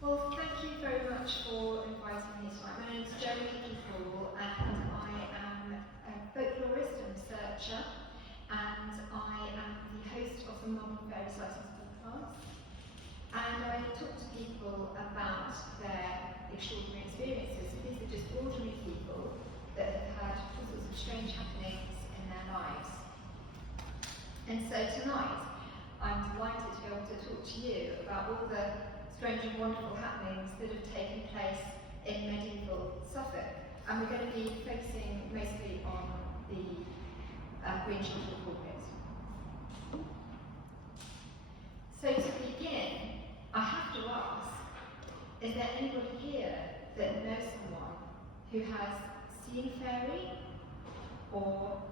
Well, thank you very much for inviting me tonight. My name is Hickey-Hall, and I am a folklorist and researcher, and I am the host of the Modern Fairies Writings podcast. And I talk to people about their extraordinary experiences. These are just ordinary people that have had all sorts of strange happenings in their lives. And so tonight, I'm delighted to be able to talk to you about all the strange and wonderful happenings that have taken place in medieval Suffolk. And we're going to be focusing mostly on the Green Chapel pulpit. So to begin, I have to ask, is there anybody here that knows someone who has seen a fairy or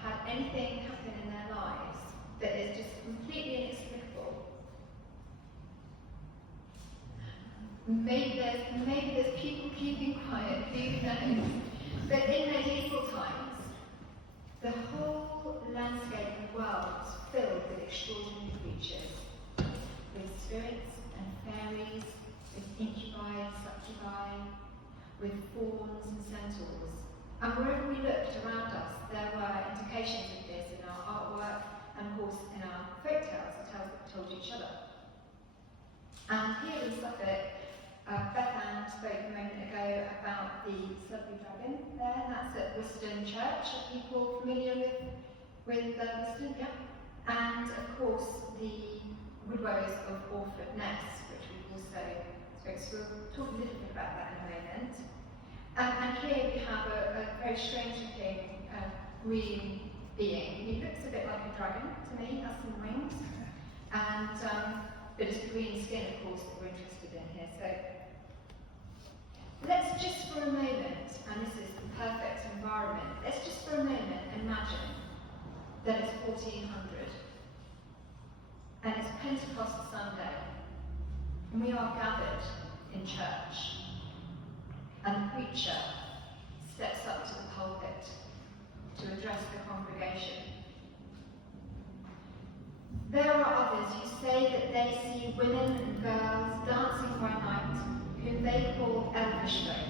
had anything happen in their lives that is just completely inexplicable? Maybe there's people keeping quiet, who knows? But in medieval times, the whole landscape and world was filled with extraordinary creatures, with spirits and fairies, with incubi and succubi, with fauns and centaurs. And wherever we looked around us, there were indications of this in our artwork and, of course, in our folk tales, the tales that we told each other. And here in Suffolk, Beth Ann spoke a moment ago about the Sudbury dragon there, and that's at Wiston Church. Are people familiar with Wiston? Yeah. And of course, the Woodrows of Orford Ness, which we've also spoken. So we'll talk a little bit about that in a moment. And here we have a very strange looking green being. He looks a bit like a dragon to me, has some wings, and but it's green skin, of course, that we're interested in here. So let's just for a moment, and this is the perfect environment, let's just for a moment imagine that it's 1400 and it's Pentecost Sunday and we are gathered in church and the preacher steps up to the pulpit to address the congregation. There are others who say that they see women and girls dancing by night whom they call elvish folk,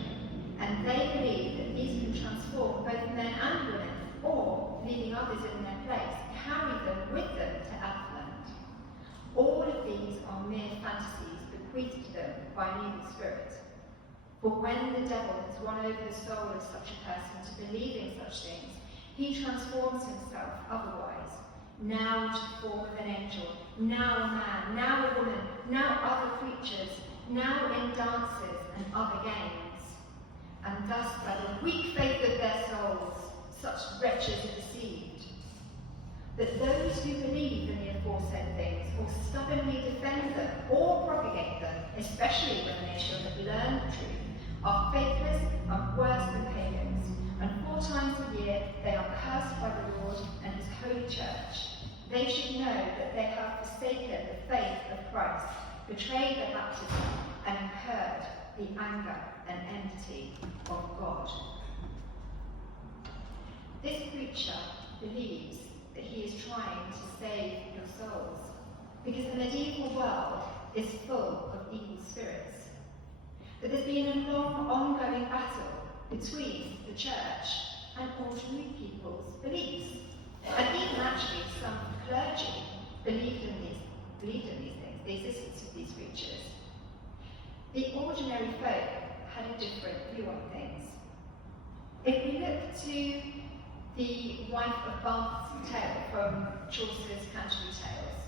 and they believe that these can transform both men and women, or, leaving others in their place, carry them with them to Elfland. All of these are mere fantasies bequeathed to them by an evil spirit. For when the devil has won over the soul of such a person to believing such things, he transforms himself otherwise, now into the form of an angel, now a man, now a woman, now other creatures, now in dances and other games. And thus by the weak faith of their souls, such wretches are deceived, that those who believe in the aforesaid things, or stubbornly defend them, or propagate them, especially when they shall have learned the truth, are faithless and worse than pagans, and 4 times a year they are cursed by the Lord and his holy church. They should know that they have forsaken the faith of Christ, betrayed the baptism, and incurred the anger and enmity of God. This preacher believes that he is trying to save your souls, because the medieval world is full of evil spirits. But there's been a long ongoing battle between the church and ordinary people's beliefs. And even actually some clergy believed in these things, the existence of these creatures. The ordinary folk had a different view on things. If we look to the Wife of Bath's tale from Chaucer's Canterbury Tales,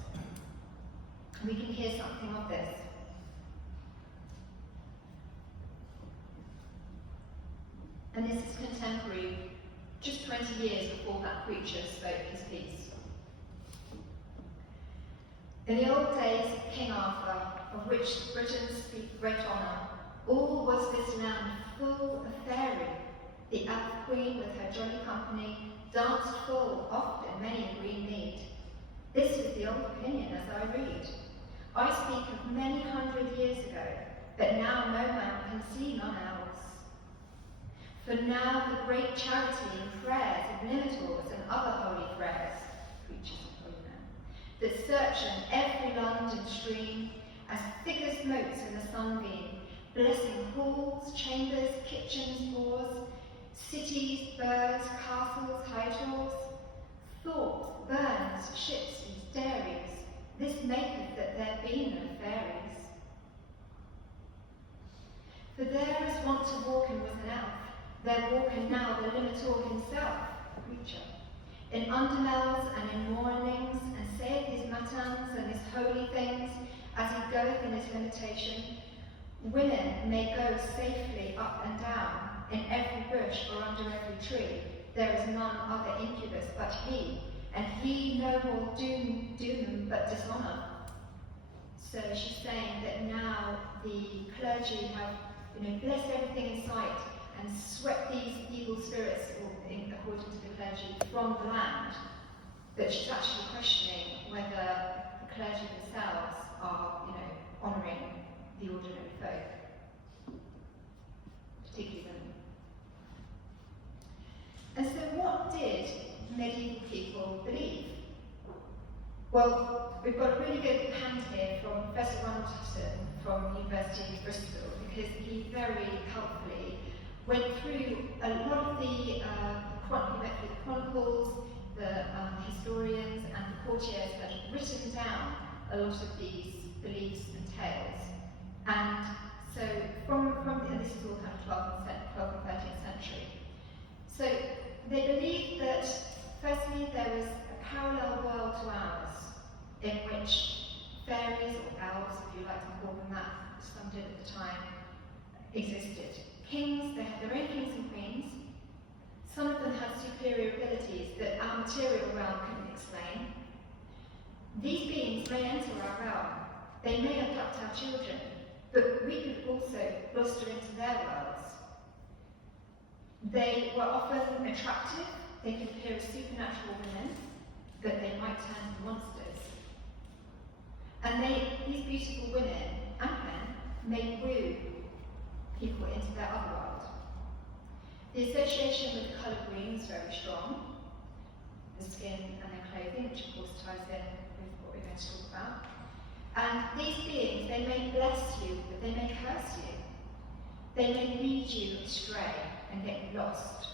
we can hear something of this. And this is contemporary, just 20 years before that preacher spoke his piece. In the old days of King Arthur, of which the Britons speak great honour, all was this land full of fairy. The elf queen with her jolly company danced full, oft in many a green mead. This is the old opinion as I read. I speak of many 100 years ago, but now no man can see none else. For now the great charity and prayers of Minotaurs and other holy friars, creatures of holy men, that search in every London stream, as thick as motes in the sunbeam, blessing halls, chambers, kitchens, doors, cities, birds, castles, high doors, thoughts, burns, ships, and dairies. This maketh that there be no fairies. For there is wont to walk was an elf, there walketh now the Limitor himself, a preacher, in undermells and in mournings, and saith his matins and his holy things, as he goeth in his limitation. Women may go safely up and down, in every bush or under every tree. There is none other incubus but he, and he no more doom but dishonour. So she's saying that now the clergy have, blessed everything in sight and swept these evil spirits, according to the clergy, from the land. But she's actually questioning whether the clergy themselves are, honouring the ordinary folk, particularly women. And so what did medieval people believe? Well, we've got a really good hand here from Professor Ronald Hutton from the University of Bristol, because he very helpfully went through a lot of the chronicles, the historians and the courtiers had written down a lot of these beliefs and tales. And so and this is all kind of 12th and 13th century. So they believed that firstly there was a parallel world to ours, in which fairies or elves, if you like to call them that, some did at the time, existed. Kings, they had their own kings and queens. Some of them had superior abilities that our material realm couldn't explain. These beings may enter our realm, they may abduct our children, but we could also bluster into their worlds. They were often attractive, they could appear as supernatural women, but they might turn to monsters. And these beautiful women and men may woo people into their other world. The association with the colour green is very strong. The skin and their clothing, which of course ties in with what we're going to talk about. And these beings, they may bless you, but they may curse you. They may lead you astray and get you lost.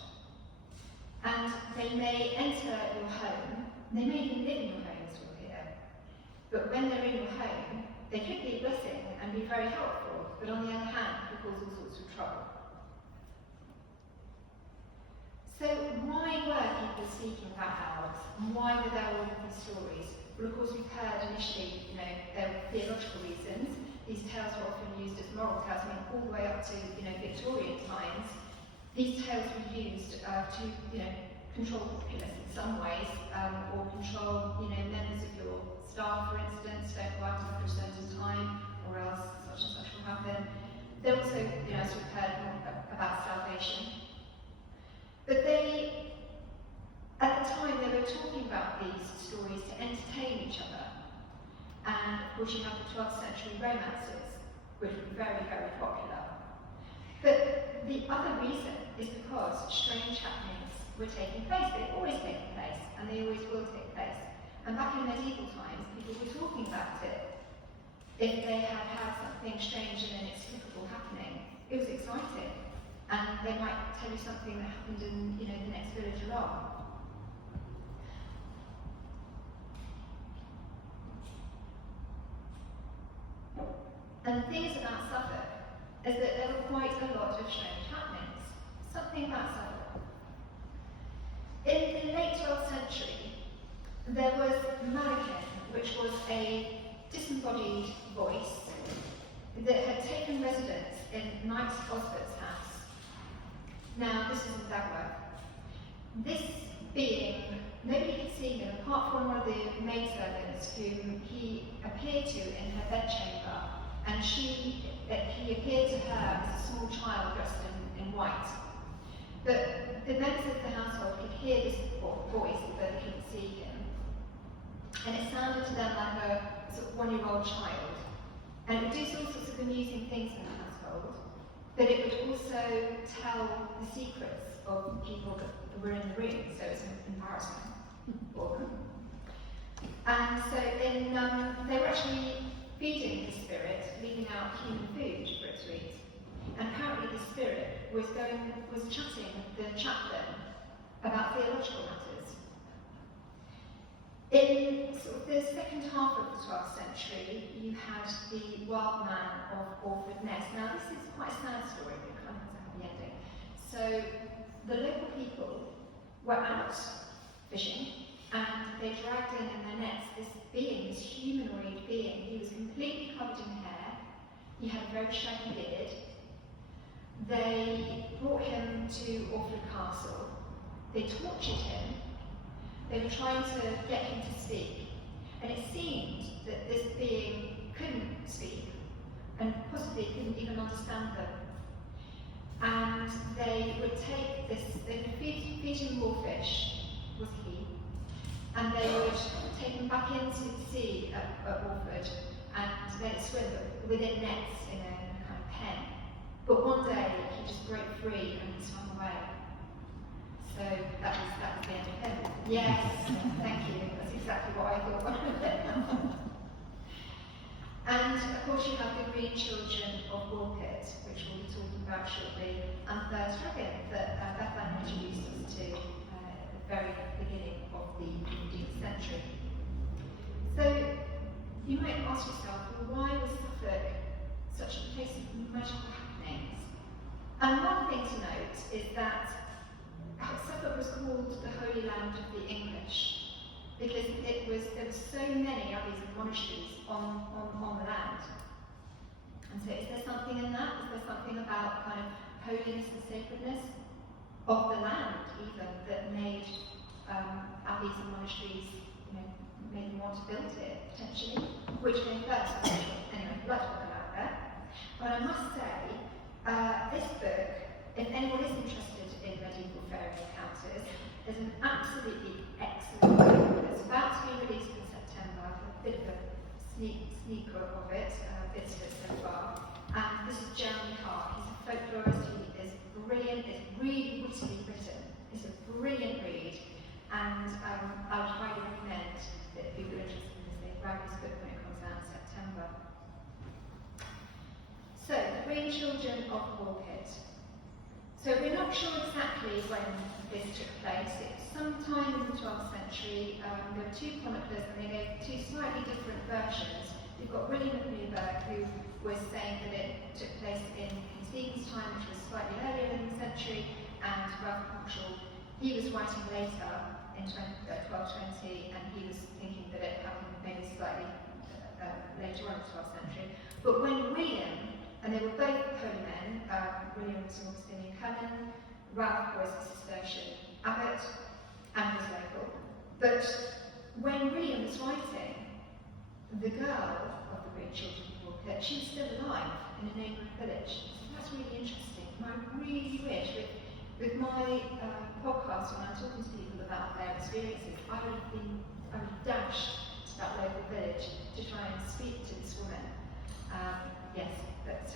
And they may enter your home, they may even live in your home, as we'll hear. But when they're in your home, they could be a blessing and be very helpful, but on the other hand, could cause all sorts of trouble. So why were people speaking about elves? And why were there all of these stories? Well, of course, we've heard initially, there were theological reasons. These tales were often used as moral tales, all the way up to, Victorian times. These tales were used to, control the populace in some ways, or control, members of your staff, for instance, don't go out after a certain time, or else such and such will happen. They also, as we've heard, about salvation. But at the time, they were talking about these stories to entertain each other. And of course, you have the 12th century romances, which were very, very popular. But the other reason is because strange happenings were taking place. They've always taken place, and they always will take place. And back in medieval times, people were talking about it. If they had had something strange and inexplicable happening, it was exciting. And they might tell you something that happened in, the next village along. And the thing is about Suffolk is that there were quite a lot of strange happenings. Something about Suffolk. In the late 12th century, there was Malakin, which was a disembodied voice that had taken residence in Knight Osbert's house. Now, this is in Dagworth. This being, nobody could see him apart from one of the maidservants whom he appeared to in her bedchamber, and he appeared to her as a small child dressed in white. But the members of the household could hear this voice, but they couldn't see him. And it sounded to them like a sort of one-year-old child. And it would do all sorts of amusing things in the household, but it would also tell the secrets of people that were in the room, so it's embarrassing for them. And so they were actually feeding the spirit, leaving out human food for it to eat. And apparently the spirit was chatting with the chaplain about theological matters. In sort of the second half of the 12th century, you had the Wild Man of Orford Ness. Now this is quite a sad story, but it kind of has a happy ending. So the local people were out fishing, and they dragged in their nets this being, this humanoid being. He was completely covered in hair. He had a very shaggy beard. They brought him to Orford Castle. They tortured him. They were trying to get him to speak. And it seemed that this being couldn't speak, and possibly couldn't even understand them. And they would take this, they would feed him raw fish, was he, and they would take him back into the sea at Orford and let it swim within nets in a kind of pen. But one day he just broke free and he swam away. So that was the end of him. Yes, thank you. That's exactly what I thought. And of course you have the Green Children of Woolpit, which we'll be talking about shortly, and First Dragon that Bethlehem introduced us to at the very beginning of the 15th century. So you might ask yourself, well, why was Suffolk such a place of magical happenings? And one thing to note is that Suffolk was called the Holy Land of the English because there were so many abbeys and monasteries on the land. And so is there something in that? Is there something about kind of holiness and sacredness of the land even that made abbeys and monasteries, made them want to build it potentially? Which came first? Anyway, let's talk about that. But I must say, this book, if anyone is interested in medieval fairy encounters, is an absolutely excellent book. It's about to be released in September. I've had a bit of a sneaker of it, bits of it so far. And this is Jeremy Hart. He's a folklorist. He is brilliant. It's really wittily written. It's a brilliant read, and I would highly recommend that people are interested in this, they grab this book when it comes out in September. So, the Green Children of Woolpit. So we're not sure exactly when this took place. It's sometime in the 12th century. There were two chroniclers and they gave two slightly different versions. We've got William of Newburgh, who was saying that it took place in King Stephen's time, which was slightly earlier in the century, and Ralph Cottrell, he was writing later in 1220, and he was thinking that it happened maybe slightly later on in the 12th century. But when William, and they were both holy men, William was an Augustinian canon, Ralph was a Cistercian abbot, and was local. But when William was writing, the girl of the Green Children of Woolpit, she was still alive in a neighbouring village. So that's really interesting. And I really wish, with my podcast, when I'm talking to people about their experiences, I would have dashed to that local village to try and speak to this woman. Yes, but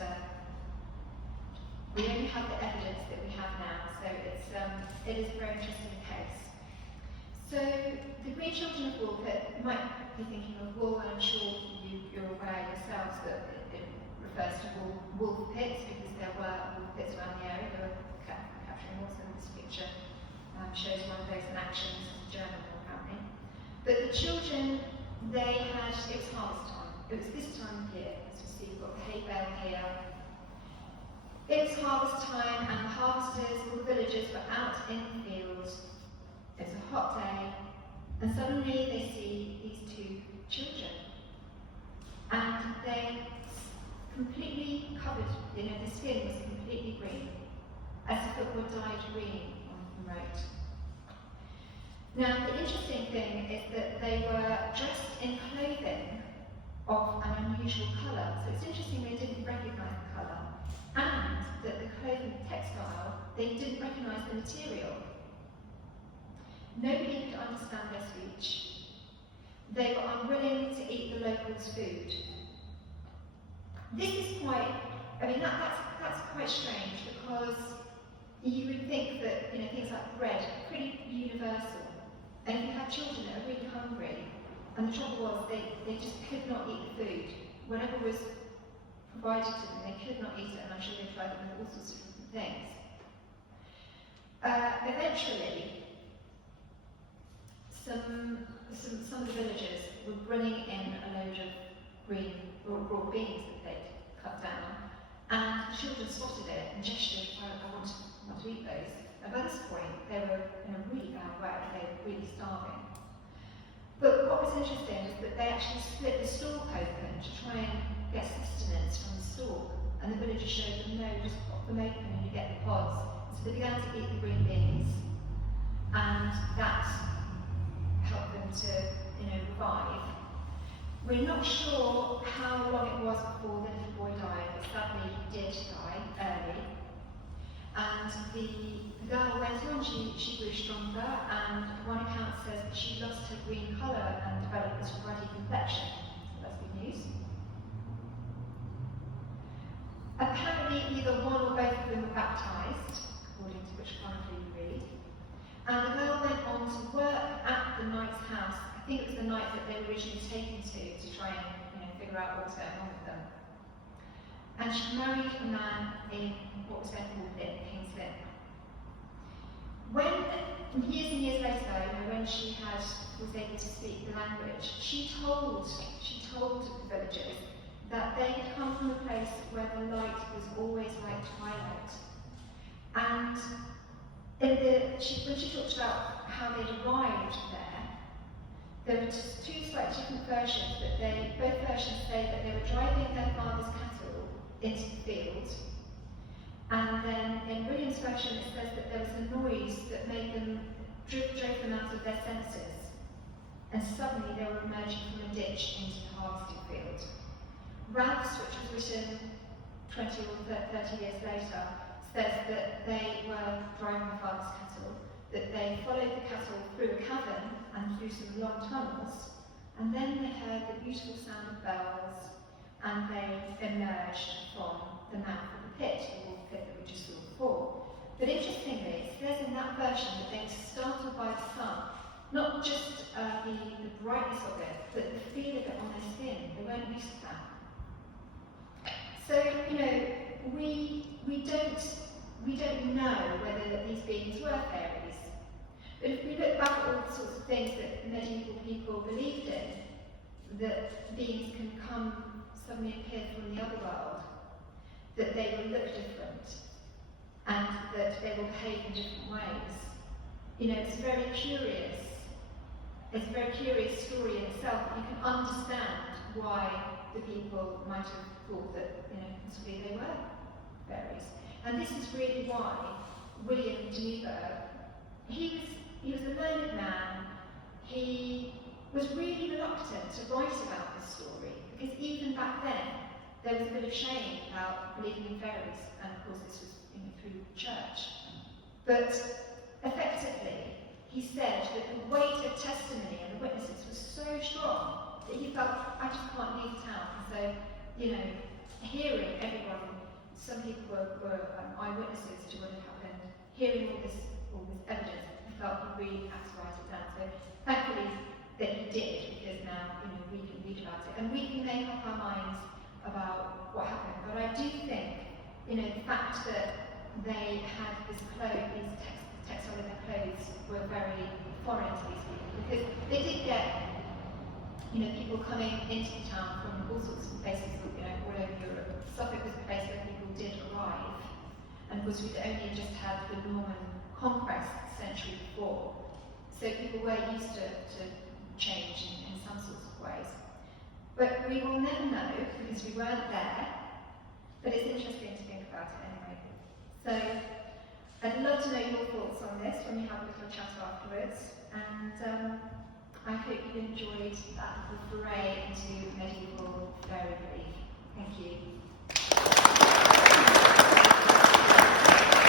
we only have the evidence that we have now, so it is a very interesting case. So the Green Children of Woolpit, you might be thinking of wool, and I'm sure you're aware yourselves that it refers to wool pits because there were wool pits around the area. They were capturing wool, so this picture shows one of those in action. This is a German one, apparently. But the children, it was harvest time. It was this time of year, as you see, you've got the hay bale here. It was harvest time, and the harvesters, all the villagers, were out in the fields. It was a hot day, and suddenly they see these two children. And they completely covered, the skin was completely green, as if it were dyed green on the right. Now, the interesting thing is that they were dressed in clothing of an unusual colour. So it's interesting they didn't recognise the colour, and that the clothing textile, they didn't recognise the material. Nobody could understand their speech. They were unwilling to eat the locals' food. This is quite, that's quite strange, because you would think that things like bread are pretty universal. And if you have children that are really hungry, and the trouble was they just could not eat the food, whatever was provided to them, they could not eat it, and I'm sure they tried them with all sorts of different things. Eventually, some of the villagers were bringing in a load of green or raw beans that they'd cut down, and the children spotted it and gestured, I want to eat those. And by this point, they were in a really bad way, they were really starving. But what was interesting was that they actually split the stalk open to try and get sustenance from the stalk, and the villagers showed them, no, just pop them open and you get the pods. So they began to eat the green beans, and that helped them to, revive. We're not sure how long it was before the little boy died, but sadly he did die early. And the girl went on, she grew stronger, and one account says that she lost her green colour and developed this ruddy complexion. So that's good news. Apparently either one or both of them were baptised, according to which chronicle you read. And the girl went on to work at the knight's house. I think it was the knight that they were originally taken to try and figure out what was going on with them. And she married a man in what was then called Lynn, King's Lynn. When, years and years later, when she was able to speak the language, she told the villagers that they had come from a place where the light was always like twilight. And when she talked about how they'd arrived there were just two slightly different versions, but both versions say that they were driving their father's cattle into the field, and then in William's version it says that there was a noise that drove them out of their senses, and suddenly they were emerging from a ditch into the harvesting field. Ralph's, which was written 20 or 30 years later, says that they were driving their father's cattle, that they followed the cattle through a cavern and through some long tunnels, and then they heard the beautiful sound of bells, and they emerged from the mouth of the pit, the wolf pit that we just saw before. But interestingly, it says in that version that they were startled by the sun, not just the brightness of it, but the feel of it on their skin. They weren't used to that. So, we don't know whether these beings were fairies. But if we look back at all the sorts of things that medieval people believed in, that beings can suddenly appear from the other world, that they will look different, and that they will behave in different ways. It's very curious. It's a very curious story in itself. You can understand why the people might have thought that, possibly they were fairies. And this is really why William de Newburgh, he was a learned man. He was really reluctant to write about this story, because even back then, there was a bit of shame about believing in fairies, and of course this was through the church. But effectively, he said that the weight of testimony and the witnesses was so strong that he felt, I just can't leave town. And so, hearing everyone, some people were eyewitnesses to what had happened, hearing all this evidence, he felt he really had to write it down. So thankfully that he did, because now we can read about it and we can make up our minds about what happened. But I do think the fact that they had this these textile in their clothes were very foreign to these people, because they did get people coming into the town from all sorts of places, all over Europe. Suffolk was a place where people did arrive, and of course we'd only just had the Norman conquest the century before, so people were used to change in some sorts of ways. But we will never know, because we weren't there, but it's interesting to think about it anyway. So I'd love to know your thoughts on this when we have a little chat afterwards, and I hope you enjoyed that little foray into medieval fairy belief. Thank you.